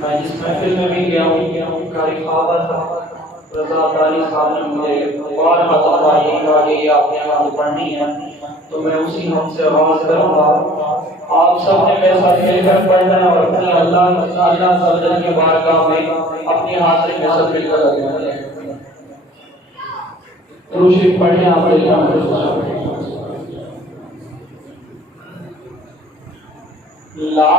मैं जिस महफिल में भी गया हूँ कारी ख्वाबा था, रज़ा कारी साहब ने मुझे बार बताया ये आपने आगे पढ़नी है, तो मैं उसी हम से आवाज़ करूँगा। आप सब ने मेरे साथ मिलकर पढ़ना है और अपनी अल्लाह सल्लल्लाहु के बारगाह में अपनी हाज़िरी में सब मिलकर लगना है। रूशी पढ़े आप ला